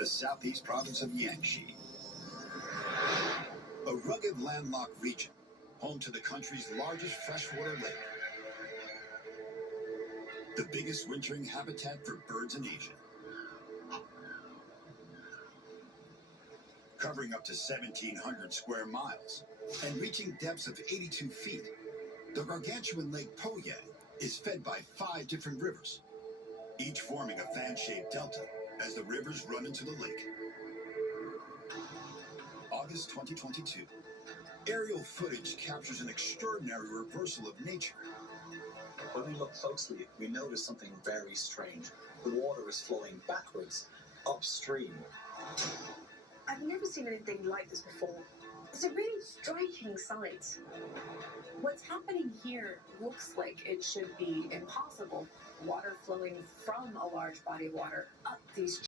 the southeast province of Jiangxi. A rugged landlocked region, home to the country's largest freshwater lake, the biggest wintering habitat for birds in Asia. Covering up to 1,700 square miles and reaching depths of 82 feet, the gargantuan Lake Poyang is fed by 5 different rivers, each forming a fan-shaped delta as the rivers run into the lake. August 2022. Aerial footage captures an extraordinary reversal of nature. When we look closely, we notice something very strange. The water is flowing backwards, upstream. I've never seen anything like this before. It's a really striking sight. What's happening here looks like it should be impossible. Water flowing from a large body of water up these